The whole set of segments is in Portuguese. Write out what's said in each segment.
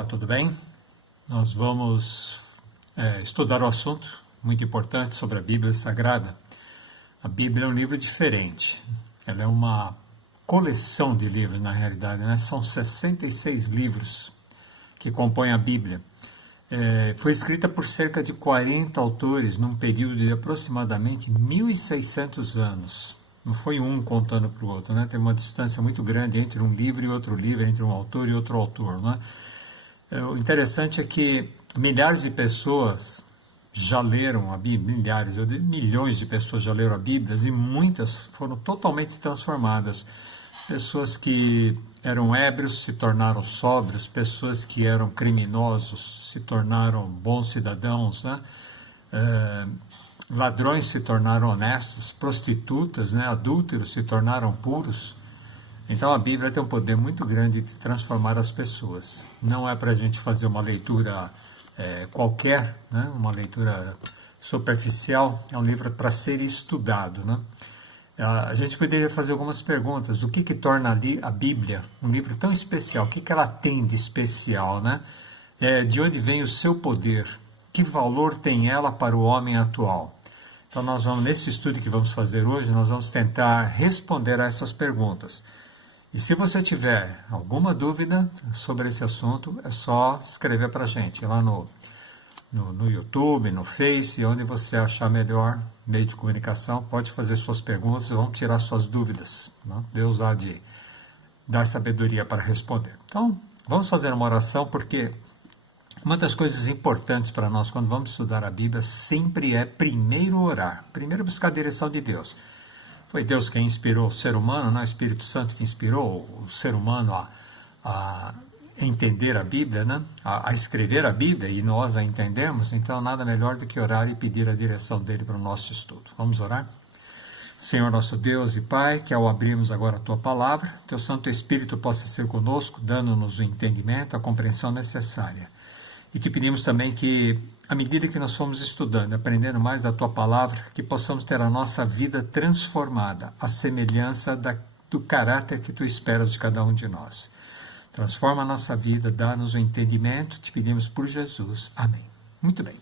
Olá, tudo bem? Nós vamos estudar o assunto muito importante sobre a Bíblia Sagrada. A Bíblia é um livro diferente. Ela é uma coleção de livros, na realidade, né? São 66 livros que compõem a Bíblia. Foi escrita por cerca de 40 autores num período de aproximadamente 1.600 anos. Não foi um contando para o outro, né? Tem uma distância muito grande entre um livro e outro livro, entre um autor e outro autor, né? O interessante é que milhares de pessoas já leram a Bíblia, milhões de pessoas já leram a Bíblia e muitas foram totalmente transformadas. Pessoas que eram ébrios se tornaram sóbrios, pessoas que eram criminosos se tornaram bons cidadãos, né? Ladrões se tornaram honestos, prostitutas, né? Adúlteros se tornaram puros. Então a Bíblia tem um poder muito grande de transformar as pessoas. Não é para a gente fazer uma leitura qualquer, né? Uma leitura superficial, é um livro para ser estudado, né? A gente poderia fazer algumas perguntas. O que torna a Bíblia um livro tão especial? O que ela tem de especial, né? De onde vem o seu poder? Que valor tem ela para o homem atual? Então nós vamos, nesse estudo que vamos fazer hoje, nós vamos tentar responder a essas perguntas. E se você tiver alguma dúvida sobre esse assunto, é só escrever para a gente lá no YouTube, no Face, onde você achar melhor meio de comunicação, pode fazer suas perguntas e vamos tirar suas dúvidas, né? Deus há de dar sabedoria para responder. Então, vamos fazer uma oração, porque uma das coisas importantes para nós quando vamos estudar a Bíblia sempre é primeiro orar, primeiro buscar a direção de Deus. Foi Deus quem inspirou o ser humano, né? O Espírito Santo que inspirou o ser humano a entender a Bíblia, né? A escrever a Bíblia, e nós a entendemos. Então nada melhor do que orar e pedir a direção dele para o nosso estudo. Vamos orar? Senhor nosso Deus e Pai, que ao abrirmos agora a Tua Palavra, Teu Santo Espírito possa ser conosco, dando-nos o entendimento, a compreensão necessária. E te pedimos também que, à medida que nós fomos estudando, aprendendo mais da Tua Palavra, que possamos ter a nossa vida transformada, à semelhança do caráter que Tu esperas de cada um de nós. Transforma a nossa vida, dá-nos o entendimento, te pedimos por Jesus. Amém. Muito bem.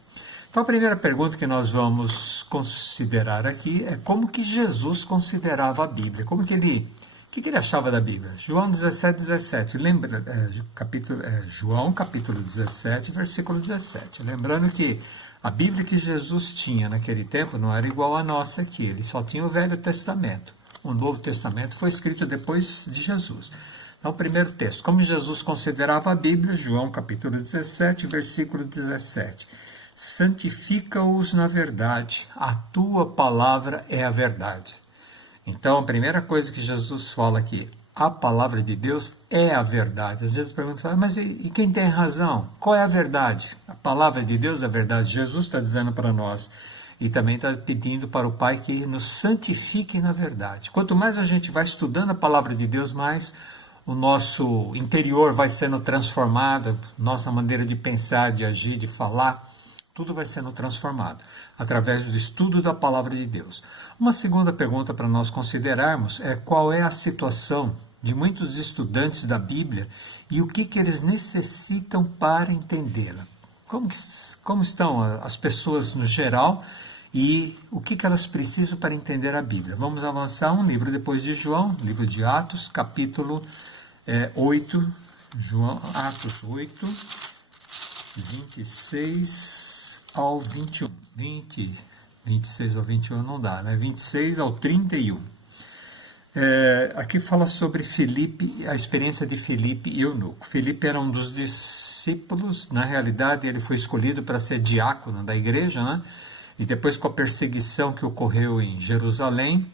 Então a primeira pergunta que nós vamos considerar aqui é como que Jesus considerava a Bíblia, o que ele achava da Bíblia. João 17, lembra, João capítulo 17, versículo 17. Lembrando que a Bíblia que Jesus tinha naquele tempo não era igual à nossa aqui, ele só tinha o Velho Testamento. O Novo Testamento foi escrito depois de Jesus. Então, o primeiro texto, como Jesus considerava a Bíblia, João capítulo 17, versículo 17. Santifica-os na verdade, a tua palavra é a verdade. Então, a primeira coisa que Jesus fala aqui, a palavra de Deus é a verdade. Às vezes perguntam, mas e quem tem razão? Qual é a verdade? A palavra de Deus é a verdade. Jesus está dizendo para nós. E também está pedindo para o Pai que nos santifique na verdade. Quanto mais a gente vai estudando a palavra de Deus, mais o nosso interior vai sendo transformado, nossa maneira de pensar, de agir, de falar, tudo vai sendo transformado através do estudo da palavra de Deus. Uma segunda pergunta para nós considerarmos é qual é a situação de muitos estudantes da Bíblia e o que eles necessitam para entendê-la. Como estão as pessoas no geral e o que elas precisam para entender a Bíblia. Vamos avançar um livro depois de João, livro de Atos, capítulo 8, Atos 8, 26 ao 21. 26 ao 21 não dá, né? 26 ao 31. Aqui fala sobre Filipe, a experiência de Filipe e eunuco. Filipe era um dos discípulos, na realidade ele foi escolhido para ser diácono da igreja, né? E depois, com a perseguição que ocorreu em Jerusalém,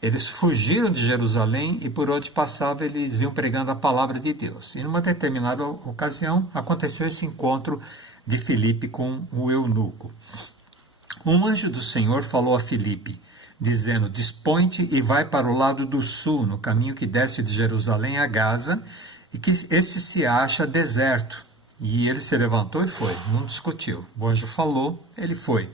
eles fugiram de Jerusalém e por onde passava eles iam pregando a palavra de Deus. E numa determinada ocasião aconteceu esse encontro de Filipe com o eunuco. Um anjo do Senhor falou a Filipe, dizendo, dispõe-te e vai para o lado do sul, no caminho que desce de Jerusalém a Gaza, e que este se acha deserto. E ele se levantou e foi, não discutiu. O anjo falou, ele foi.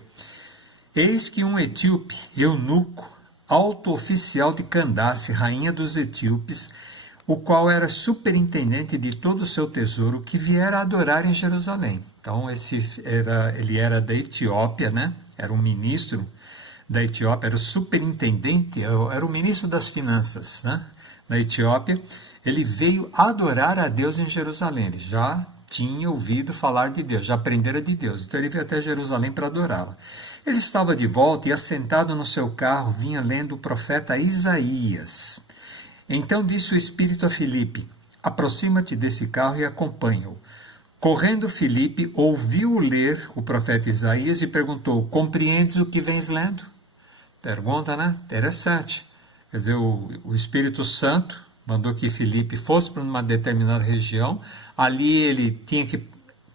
Eis que um etíope, eunuco, alto oficial de Candace, rainha dos etíopes, o qual era superintendente de todo o seu tesouro, que viera adorar em Jerusalém. Então, ele era da Etiópia, né? Era um ministro da Etiópia, era o superintendente, era o ministro das finanças, né? Da Etiópia. Ele veio adorar a Deus em Jerusalém. Ele já tinha ouvido falar de Deus, já aprendera de Deus. Então ele veio até Jerusalém para adorá-lo. Ele estava de volta e, assentado no seu carro, vinha lendo o profeta Isaías. Então disse o Espírito a Filipe: aproxima-te desse carro e acompanha-o. Correndo Filipe, ouviu ler o profeta Isaías e perguntou: compreendes o que vens lendo? Pergunta, né? Interessante. Quer dizer, o Espírito Santo mandou que Filipe fosse para uma determinada região. Ali ele tinha que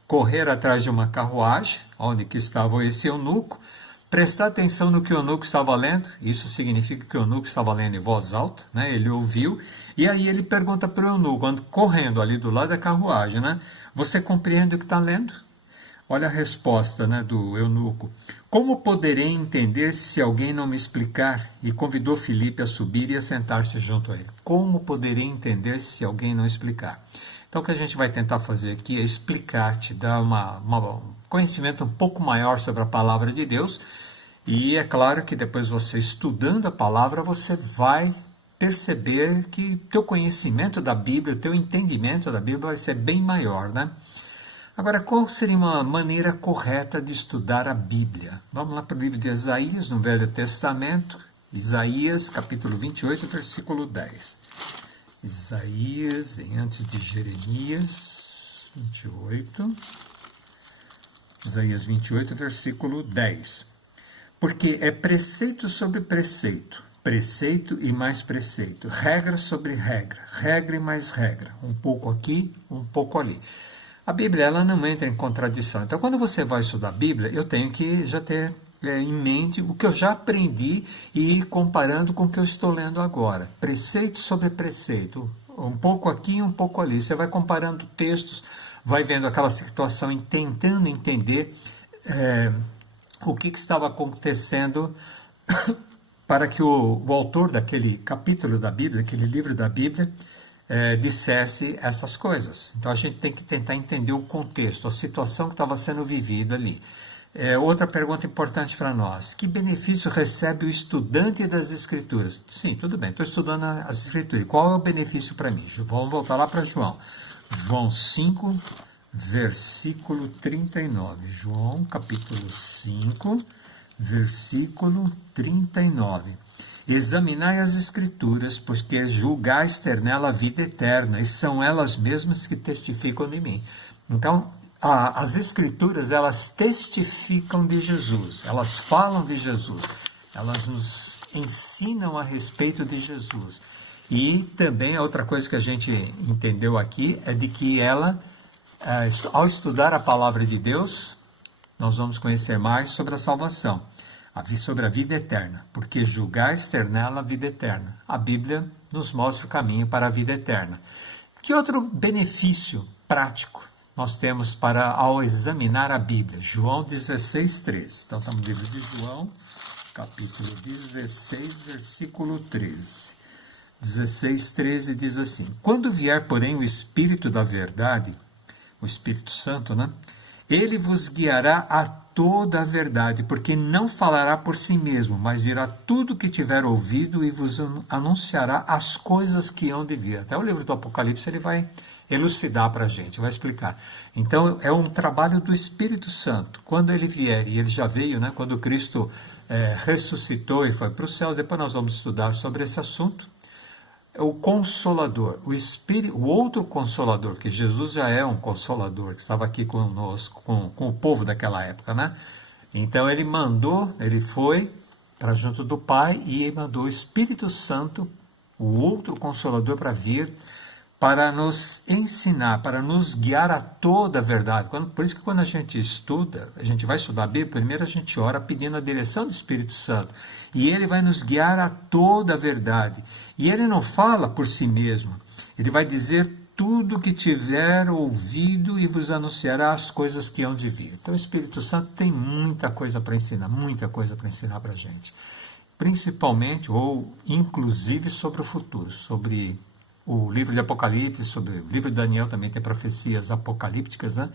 correr atrás de uma carruagem, onde que estava esse eunuco, prestar atenção no que o eunuco estava lendo. Isso significa que o eunuco estava lendo em voz alta, né? Ele ouviu, e aí ele pergunta para o eunuco, correndo ali do lado da carruagem, né? Você compreende o que está lendo? Olha a resposta, né, do eunuco. Como poderei entender se alguém não me explicar? E convidou Filipe a subir e a sentar-se junto a ele. Como poderei entender se alguém não explicar? Então, o que a gente vai tentar fazer aqui é explicar, te dar um conhecimento um pouco maior sobre a palavra de Deus. E é claro que depois você estudando a palavra, você vai perceber que teu conhecimento da Bíblia, teu entendimento da Bíblia vai ser bem maior, né? Agora, qual seria uma maneira correta de estudar a Bíblia? Vamos lá para o livro de Isaías, no Velho Testamento. Isaías, capítulo 28, versículo 10. Isaías, vem antes de Jeremias, 28. Isaías 28, versículo 10. Porque é preceito sobre preceito, preceito e mais preceito, regra sobre regra, regra e mais regra, um pouco aqui, um pouco ali. A Bíblia, ela não entra em contradição. Então, quando você vai estudar a Bíblia, eu tenho que já ter em mente o que eu já aprendi e ir comparando com o que eu estou lendo agora. Preceito sobre preceito, um pouco aqui e um pouco ali. Você vai comparando textos, vai vendo aquela situação e tentando entender o que estava acontecendo para que o autor daquele capítulo da Bíblia, daquele livro da Bíblia, dissesse essas coisas. Então a gente tem que tentar entender o contexto, a situação que estava sendo vivida ali. Outra pergunta importante para nós: que benefício recebe o estudante das Escrituras? Sim, tudo bem, estou estudando as Escrituras. Qual é o benefício para mim? Vamos voltar lá para João. João 5, versículo 39. João, capítulo 5, versículo 39. Examinai as Escrituras, porque julgais ter nela a vida eterna, e são elas mesmas que testificam de mim. Então, as Escrituras, elas testificam de Jesus, elas falam de Jesus, elas nos ensinam a respeito de Jesus. E também a outra coisa que a gente entendeu aqui é de que ela, ao estudar a palavra de Deus, nós vamos conhecer mais sobre a salvação, sobre a vida eterna, porque julgais ter nela a vida eterna. A Bíblia nos mostra o caminho para a vida eterna. Que outro benefício prático nós temos ao examinar a Bíblia? João 16, 13. Então, estamos no livro de João, capítulo 16, versículo 13. 16, 13 diz assim: quando vier, porém, o Espírito da verdade, o Espírito Santo, né? Ele vos guiará a toda a verdade, porque não falará por si mesmo, mas dirá tudo o que tiver ouvido e vos anunciará as coisas que hão de vir. Até o livro do Apocalipse ele vai elucidar para a gente, vai explicar. Então é um trabalho do Espírito Santo. Quando ele vier, e ele já veio, né? Quando Cristo ressuscitou e foi para os céus, depois nós vamos estudar sobre esse assunto. O Consolador, o outro Consolador, que Jesus já é um Consolador, que estava aqui conosco, com o povo daquela época, né? Então ele foi para junto do Pai e mandou o Espírito Santo, o outro Consolador, para vir, para nos ensinar, para nos guiar a toda a verdade. Por isso que quando a gente estuda, a gente vai estudar a Bíblia, primeiro a gente ora pedindo a direção do Espírito Santo. E ele vai nos guiar a toda a verdade. E ele não fala por si mesmo. Ele vai dizer tudo que tiver ouvido e vos anunciará as coisas que hão de vir. Então o Espírito Santo tem muita coisa para ensinar para a gente. Principalmente, ou inclusive sobre o futuro, sobre o livro de Apocalipse, sobre o livro de Daniel também tem profecias apocalípticas, né?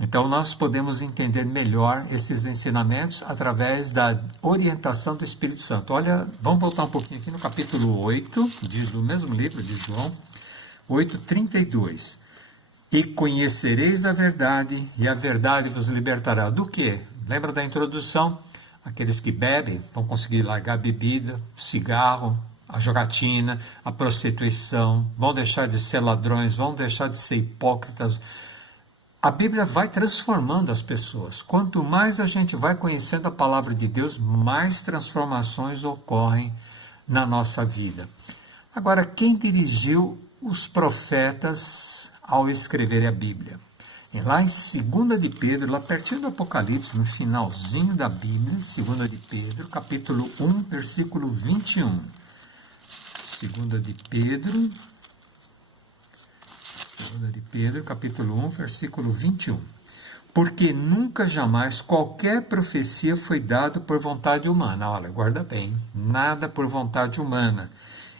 Então nós podemos entender melhor esses ensinamentos através da orientação do Espírito Santo. Olha, vamos voltar um pouquinho aqui no capítulo 8, do mesmo livro de João, 8:32. E conhecereis a verdade, e a verdade vos libertará. Do quê? Lembra da introdução? Aqueles que bebem vão conseguir largar a bebida, cigarro, a jogatina, a prostituição, vão deixar de ser ladrões, vão deixar de ser hipócritas. A Bíblia vai transformando as pessoas. Quanto mais a gente vai conhecendo a palavra de Deus, mais transformações ocorrem na nossa vida. Agora, quem dirigiu os profetas ao escrever a Bíblia? Lá em 2 de Pedro, lá pertinho do Apocalipse, no finalzinho da Bíblia, 2 de Pedro, capítulo 1, versículo 21. 2 de Pedro, capítulo 1, versículo 21. Porque nunca jamais qualquer profecia foi dada por vontade humana. Olha, guarda bem, nada por vontade humana.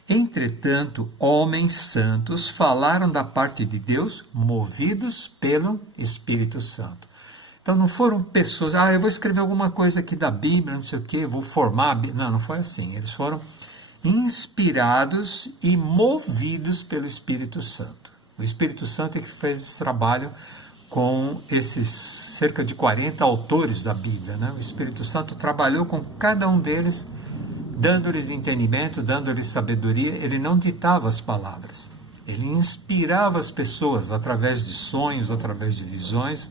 Entretanto, homens santos falaram da parte de Deus, movidos pelo Espírito Santo. Então não foram pessoas, eu vou escrever alguma coisa aqui da Bíblia, não sei o quê, vou formar a Bíblia. Não foi assim. Eles foram inspirados e movidos pelo Espírito Santo. O Espírito Santo é que fez esse trabalho com esses cerca de 40 autores da Bíblia, né? O Espírito Santo trabalhou com cada um deles, dando-lhes entendimento, dando-lhes sabedoria. Ele não ditava as palavras, ele inspirava as pessoas através de sonhos, através de visões.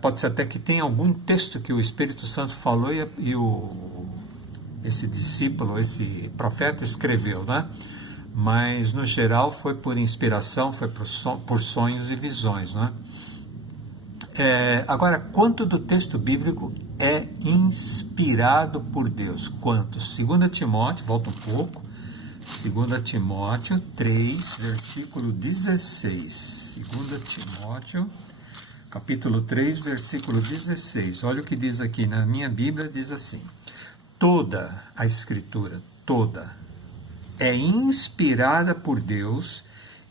Pode ser até que tenha algum texto que o Espírito Santo falou esse discípulo, esse profeta escreveu, né? Mas no geral foi por inspiração, foi por sonhos e visões, né? Agora, quanto do texto bíblico é inspirado por Deus? Quanto? 2 Timóteo, volta um pouco, 2 Timóteo 3, versículo 16. 2 Timóteo, capítulo 3, versículo 16. Olha o que diz aqui, na minha Bíblia diz assim: toda a Escritura, toda, é inspirada por Deus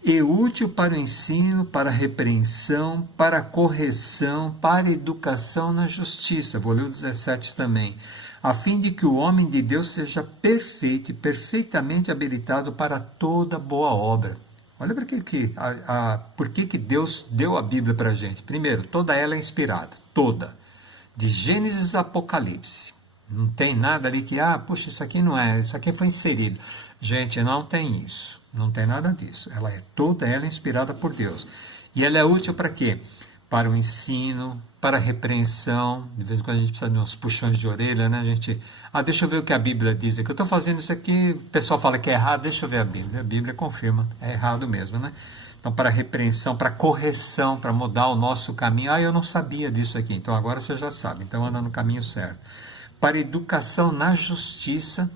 e útil para o ensino, para a repreensão, para a correção, para a educação na justiça. Vou ler o 17 também. A fim de que o homem de Deus seja perfeito e perfeitamente habilitado para toda boa obra. Olha por que Deus deu a Bíblia para a gente. Primeiro, toda ela é inspirada, toda. De Gênesis a Apocalipse. Não tem nada ali que, puxa, isso aqui não é, isso aqui foi inserido. Gente, não tem isso. Não tem nada disso. Toda ela é inspirada por Deus. E ela é útil para quê? Para o ensino, para a repreensão. De vez em quando a gente precisa de uns puxões de orelha, né? Deixa eu ver o que a Bíblia diz aqui. Eu estou fazendo isso aqui, o pessoal fala que é errado, deixa eu ver a Bíblia. A Bíblia confirma, é errado mesmo, né? Então, para a repreensão, para a correção, para mudar o nosso caminho. Eu não sabia disso aqui, então agora você já sabe. Então, anda no caminho certo. Para a educação na justiça.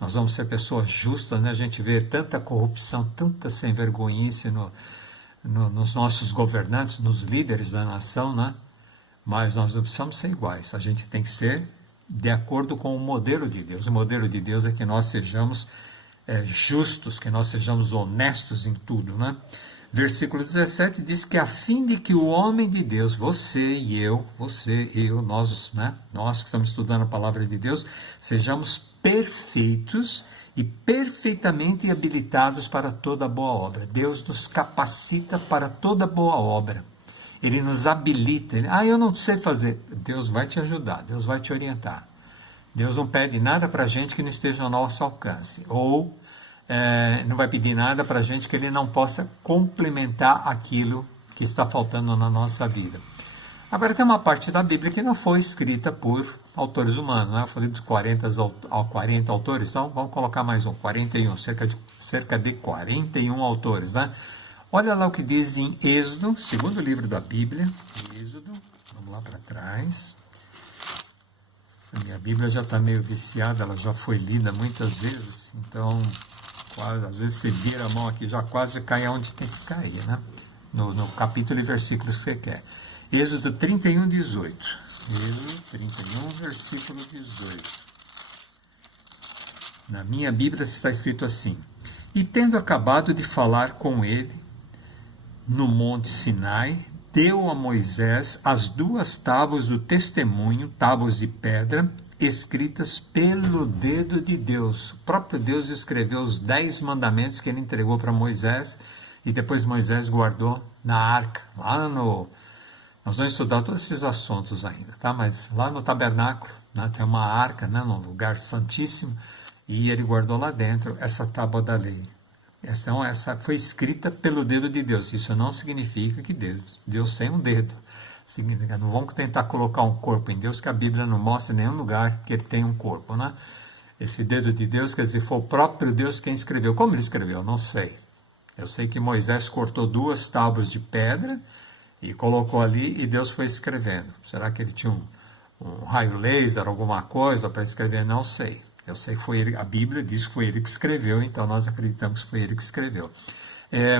Nós vamos ser pessoas justas, né? A gente vê tanta corrupção, tanta sem-vergonhice nos nossos governantes, nos líderes da nação, né? Mas nós não precisamos ser iguais, a gente tem que ser de acordo com o modelo de Deus. O modelo de Deus é que nós sejamos justos, que nós sejamos honestos em tudo, né? Versículo 17 diz que a fim de que o homem de Deus, você e eu, né? Nós que estamos estudando a palavra de Deus, sejamos perfeitos e perfeitamente habilitados para toda boa obra. Deus nos capacita para toda boa obra. Ele nos habilita. Eu não sei fazer. Deus vai te ajudar, Deus vai te orientar. Deus não pede nada para a gente que não esteja ao nosso alcance. Ou não vai pedir nada para a gente que Ele não possa complementar aquilo que está faltando na nossa vida. Agora, tem uma parte da Bíblia que não foi escrita por autores humanos, né? Eu falei dos 40 autores, então vamos colocar mais 41, cerca de 41 autores, né? Olha lá o que diz em Êxodo, segundo livro da Bíblia, Êxodo, vamos lá para trás. A minha Bíblia já está meio viciada, ela já foi lida muitas vezes, então às vezes você vira a mão aqui, já quase cai onde tem que cair, né? No capítulo e versículos que você quer. Êxodo 31, 18. Êxodo 31, versículo 18. Na minha Bíblia está escrito assim: E tendo acabado de falar com ele no monte Sinai, deu a Moisés as 2 tábuas do testemunho, tábuas de pedra, escritas pelo dedo de Deus. O próprio Deus escreveu os 10 mandamentos que ele entregou para Moisés, e depois Moisés guardou na arca, lá no... Nós vamos estudar todos esses assuntos ainda, tá? Mas lá no tabernáculo, né, tem uma arca, né, num lugar santíssimo, e ele guardou lá dentro essa tábua da lei. Essa foi escrita pelo dedo de Deus. Isso não significa que Deus tem um dedo. Não vamos tentar colocar um corpo em Deus, que a Bíblia não mostra em nenhum lugar que ele tem um corpo, né? Esse dedo de Deus, quer dizer, foi o próprio Deus quem escreveu. Como ele escreveu? Não sei. Eu sei que Moisés cortou 2 tábuas de pedra e colocou ali, e Deus foi escrevendo. Será que ele tinha um raio laser, alguma coisa para escrever? Não sei. Eu sei que foi ele, a Bíblia diz que foi ele que escreveu, então nós acreditamos que foi ele que escreveu.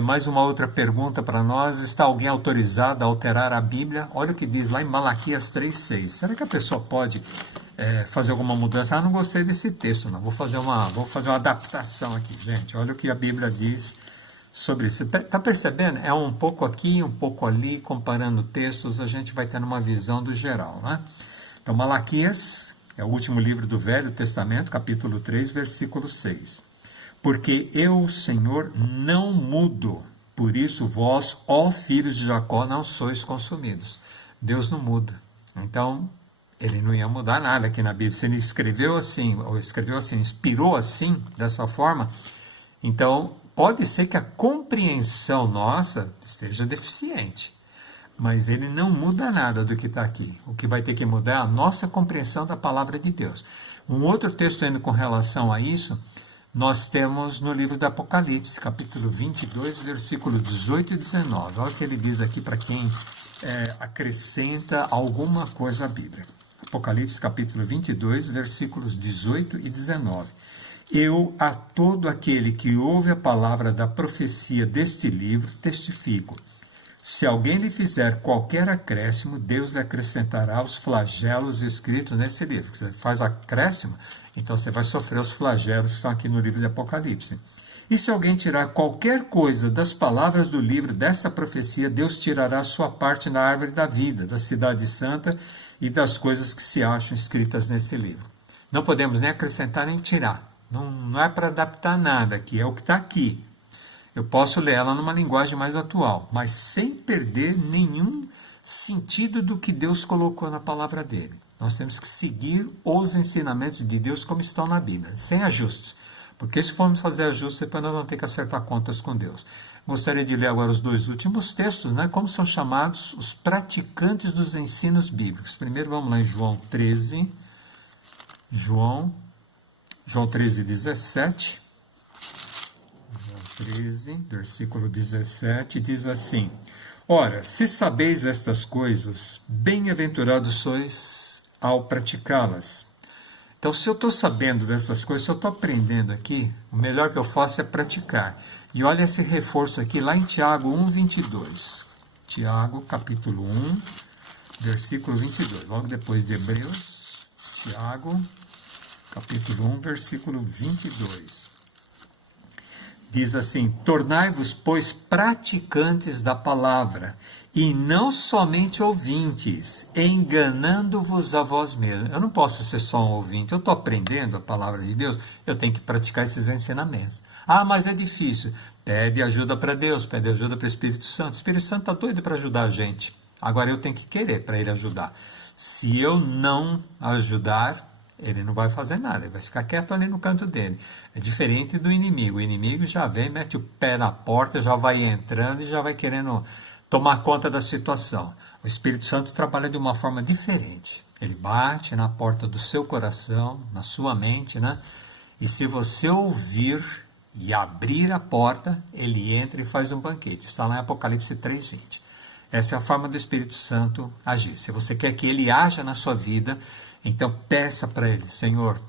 Mais uma outra pergunta para nós: está alguém autorizado a alterar a Bíblia? Olha o que diz lá em Malaquias 3,6. Será que a pessoa pode fazer alguma mudança? Não gostei desse texto, não. Vou fazer uma adaptação aqui, gente. Olha o que a Bíblia diz sobre isso. Está percebendo? É um pouco aqui, um pouco ali, comparando textos, a gente vai tendo uma visão do geral, né? Então, Malaquias é o último livro do Velho Testamento, capítulo 3, versículo 6. Porque eu, Senhor, não mudo, por isso vós, ó filhos de Jacó, não sois consumidos. Deus não muda. Então, ele não ia mudar nada aqui na Bíblia. Se ele escreveu assim, inspirou assim, dessa forma, então pode ser que a compreensão nossa esteja deficiente. Mas ele não muda nada do que está aqui. O que vai ter que mudar é a nossa compreensão da palavra de Deus. Um outro texto ainda com relação a isso, nós temos no livro do Apocalipse, capítulo 22, versículo 18 e 19. Olha o que ele diz aqui para quem acrescenta alguma coisa à Bíblia. Apocalipse, capítulo 22, versículos 18 e 19. Eu, a todo aquele que ouve a palavra da profecia deste livro, testifico. Se alguém lhe fizer qualquer acréscimo, Deus lhe acrescentará os flagelos escritos nesse livro. Você faz acréscimo, então você vai sofrer os flagelos que estão aqui no livro de Apocalipse. E se alguém tirar qualquer coisa das palavras do livro dessa profecia, Deus tirará a sua parte na árvore da vida, da cidade santa e das coisas que se acham escritas nesse livro. Não podemos nem acrescentar nem tirar. Não é para adaptar nada aqui, é o que está aqui. Eu posso ler ela numa linguagem mais atual, mas sem perder nenhum sentido do que Deus colocou na palavra dele. Nós temos que seguir os ensinamentos de Deus como estão na Bíblia, sem ajustes. Porque se formos fazer ajustes, depois nós vamos ter que acertar contas com Deus. Gostaria de ler agora os 2 últimos textos, né? Como são chamados os praticantes dos ensinos bíblicos. Primeiro vamos lá em João 13. João 13, 17. 13, versículo 17, diz assim: Ora, se sabeis estas coisas, bem-aventurados sois ao praticá-las. Então, se eu estou sabendo dessas coisas, se eu estou aprendendo aqui, o melhor que eu faço é praticar. E olha esse reforço aqui, lá em Tiago 1, 22. Tiago, capítulo 1, versículo 22. Logo depois de Hebreus, Tiago, capítulo 1, versículo 22. Diz assim: tornai-vos, pois, praticantes da palavra, e não somente ouvintes, enganando-vos a vós mesmos. Eu não posso ser só um ouvinte, eu estou aprendendo a palavra de Deus, eu tenho que praticar esses ensinamentos. Ah, mas é difícil. Pede ajuda para Deus, pede ajuda para o Espírito Santo. O Espírito Santo está doido para ajudar a gente. Agora eu tenho que querer para ele ajudar. Se eu não ajudar, ele não vai fazer nada, ele vai ficar quieto ali no canto dele. É diferente do inimigo. O inimigo já vem, mete o pé na porta, já vai entrando e já vai querendo tomar conta da situação. O Espírito Santo trabalha de uma forma diferente. Ele bate na porta do seu coração, na sua mente, né? E se você ouvir e abrir a porta, ele entra e faz um banquete. Está lá em Apocalipse 3:20. Essa é a forma do Espírito Santo agir. Se você quer que ele haja na sua vida, então peça para ele: Senhor,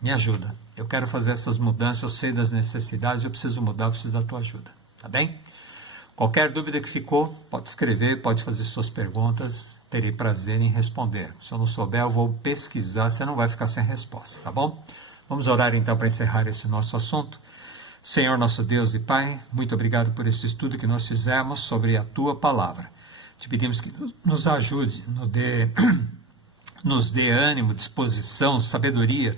me ajuda. Eu quero fazer essas mudanças, eu sei das necessidades, eu preciso mudar, eu preciso da tua ajuda. Tá bem? Qualquer dúvida que ficou, pode escrever, pode fazer suas perguntas, terei prazer em responder. Se eu não souber, eu vou pesquisar, você não vai ficar sem resposta, tá bom? Vamos orar então para encerrar esse nosso assunto. Senhor nosso Deus e Pai, muito obrigado por esse estudo que nós fizemos sobre a Tua Palavra. Te pedimos que nos ajude, nos dê ânimo, disposição, sabedoria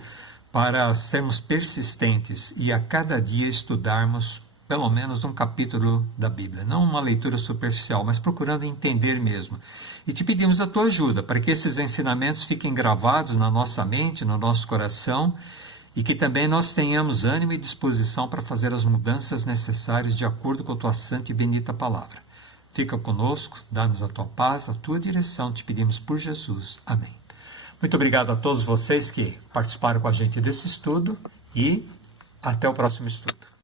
para sermos persistentes e a cada dia estudarmos pelo menos um capítulo da Bíblia. Não uma leitura superficial, mas procurando entender mesmo. E te pedimos a tua ajuda para que esses ensinamentos fiquem gravados na nossa mente, no nosso coração, e que também nós tenhamos ânimo e disposição para fazer as mudanças necessárias de acordo com a tua santa e bendita palavra. Fica conosco, dá-nos a tua paz, a tua direção, te pedimos por Jesus. Amém. Muito obrigado a todos vocês que participaram com a gente desse estudo e até o próximo estudo.